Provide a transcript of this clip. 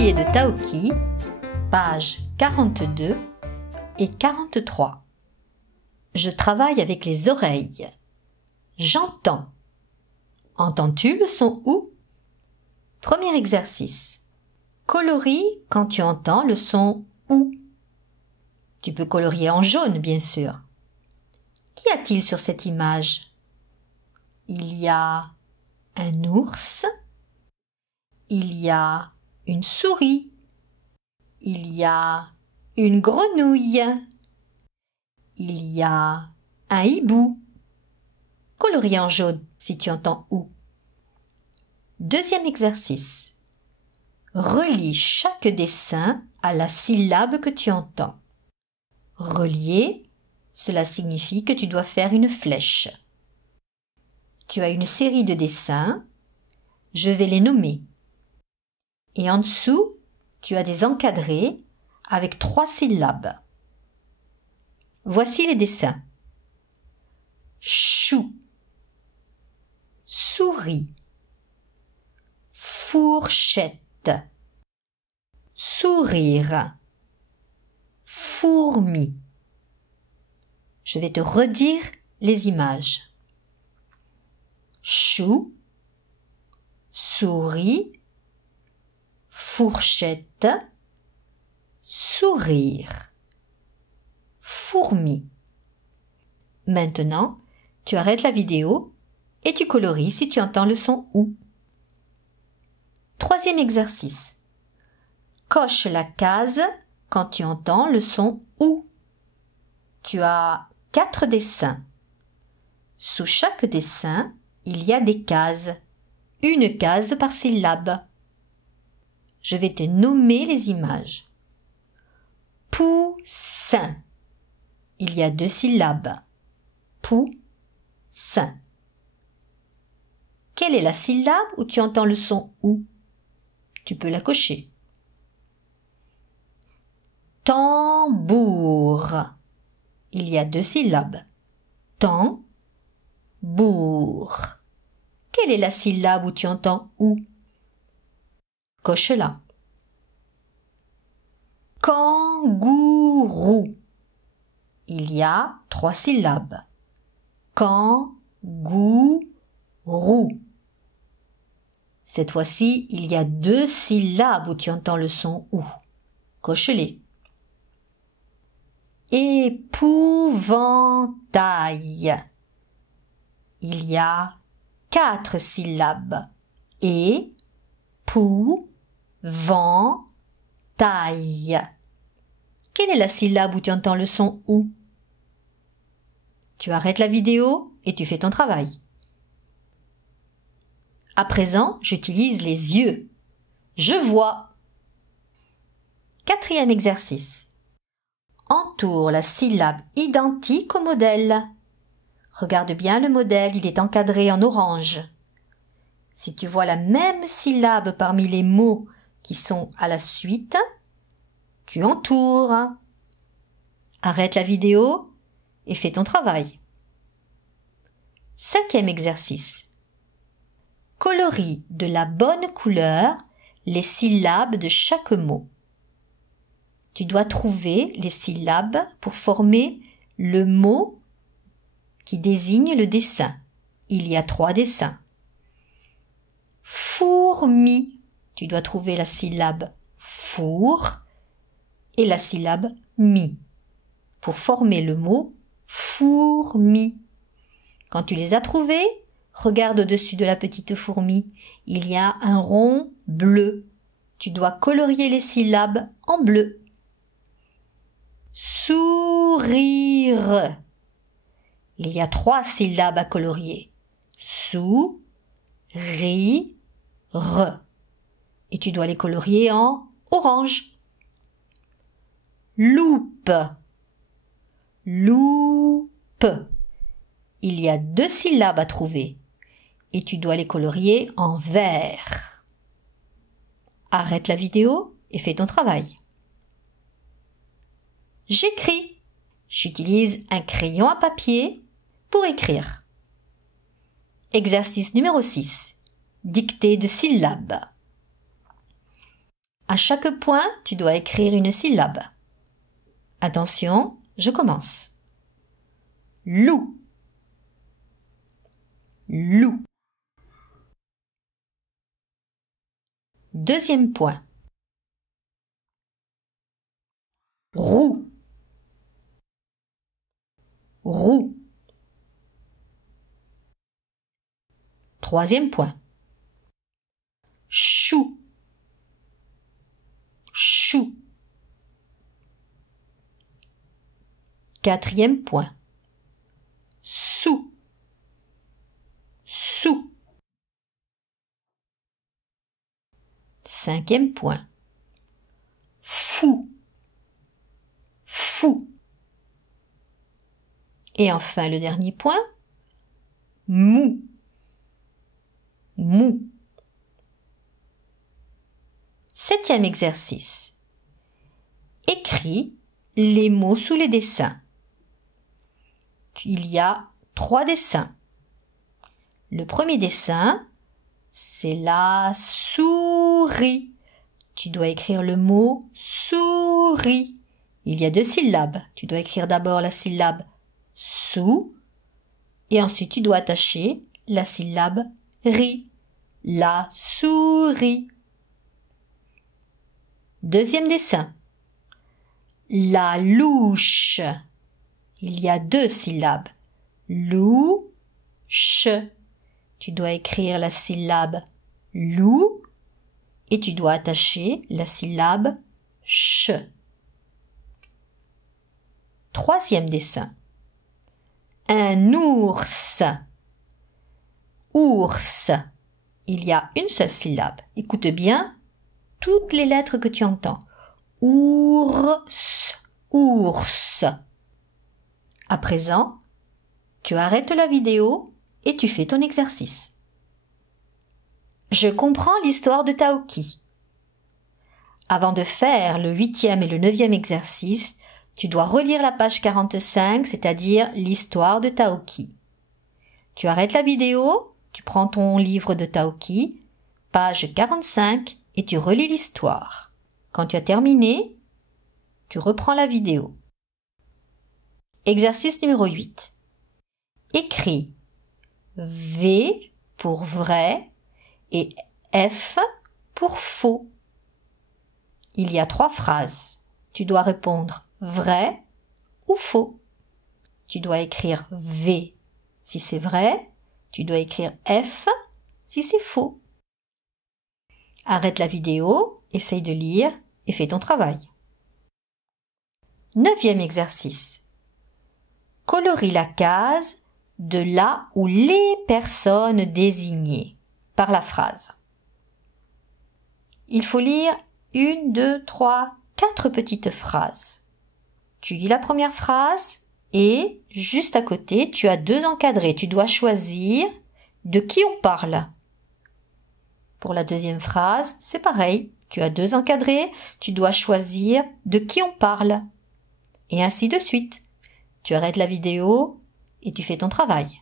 fichiers de Taoki, pages 42 et 43. Je travaille avec les oreilles. J'entends. Entends-tu le son OU? Premier exercice. Colorie quand tu entends le son OU. Tu peux colorier en jaune, bien sûr. Qu'y a-t-il sur cette image? Il y a un ours. Il y a une souris. Il y a une grenouille. Il y a un hibou. Colorie en jaune si tu entends OU. Deuxième exercice. Relie chaque dessin à la syllabe que tu entends. Relier, cela signifie que tu dois faire une flèche. Tu as une série de dessins. Je vais les nommer. Et en dessous, tu as des encadrés avec 3 syllabes. Voici les dessins. Chou, souris, fourchette, sourire, fourmi. Je vais te redire les images. Chou, souris, fourchette, sourire, fourmi. Maintenant, tu arrêtes la vidéo et tu colories si tu entends le son OU. Troisième exercice. Coche la case quand tu entends le son OU. Tu as 4 dessins. Sous chaque dessin, il y a des cases. Une case par syllabe. Je vais te nommer les images. Poussin. Il y a 2 syllabes. Poussin. Quelle est la syllabe où tu entends le son OU? Tu peux la cocher. Tambour. Il y a 2 syllabes. Tambour. Quelle est la syllabe où tu entends OU? Coche-la. Kangourou. Il y a 3 syllabes. Kangourou. Cette fois-ci, il y a 2 syllabes où tu entends le son OU. Coche-les. Épouvantail. Il y a 4 syllabes. Épouvantail. Quelle est la syllabe où tu entends le son OU? Tu arrêtes la vidéo et tu fais ton travail. À présent, j'utilise les yeux. Je vois. Quatrième exercice. Entoure la syllabe identique au modèle. Regarde bien le modèle, il est encadré en orange. Si tu vois la même syllabe parmi les mots qui sont à la suite, tu entoures. Arrête la vidéo et fais ton travail. Cinquième exercice. Colorie de la bonne couleur les syllabes de chaque mot. Tu dois trouver les syllabes pour former le mot qui désigne le dessin. Il y a 3 dessins. Fourmi. Tu dois trouver la syllabe four et la syllabe mi pour former le mot fourmi. Quand tu les as trouvés, regarde au-dessus de la petite fourmi. Il y a un rond bleu. Tu dois colorier les syllabes en bleu. Sourire. Il y a 3 syllabes à colorier. Sou, ri, re. Et tu dois les colorier en orange. Loupe. Loupe. Il y a 2 syllabes à trouver. Et tu dois les colorier en vert. Arrête la vidéo et fais ton travail. J'écris. J'utilise un crayon à papier pour écrire. Exercice numéro 6. Dictée de syllabes. À chaque point, tu dois écrire une syllabe. Attention, je commence. Loup. Loup. Deuxième point. Roue. Roue. Troisième point. Chou. Chou. Quatrième point. Sou. Sou. Cinquième point. Fou. Fou. Et enfin le dernier point. Mou. Mou. Septième exercice. Écris les mots sous les dessins. Il y a 3 dessins. Le premier dessin, c'est la souris. Tu dois écrire le mot souris. Il y a 2 syllabes. Tu dois écrire d'abord la syllabe sou et ensuite tu dois attacher la syllabe ri. La souris. Deuxième dessin. La louche. Il y a 2 syllabes. Louche. Tu dois écrire la syllabe lou et tu dois attacher la syllabe ch. Troisième dessin. Un ours. Ours. Il y a une seule syllabe. Écoute bien toutes les lettres que tu entends. Ours. Ours. À présent, tu arrêtes la vidéo et tu fais ton exercice. Je comprends l'histoire de Taoki. Avant de faire le 8e et le 9e exercice, tu dois relire la page 45, c'est-à-dire l'histoire de Taoki. Tu arrêtes la vidéo, tu prends ton livre de Taoki, page 45, et tu relis l'histoire. Quand tu as terminé, tu reprends la vidéo. Exercice numéro 8. Écris V pour vrai et F pour faux. Il y a 3 phrases. Tu dois répondre vrai ou faux. Tu dois écrire V si c'est vrai. Tu dois écrire F si c'est faux. Arrête la vidéo, essaye de lire et fais ton travail. 9e exercice. Colorie la case de là où les personnes désignées par la phrase. Il faut lire 1, 2, 3, 4 petites phrases. Tu lis la première phrase et juste à côté, tu as 2 encadrés. Tu dois choisir de qui on parle. Pour la deuxième phrase, c'est pareil. Tu as 2 encadrés, tu dois choisir de qui on parle. Et ainsi de suite. Tu arrêtes la vidéo et tu fais ton travail.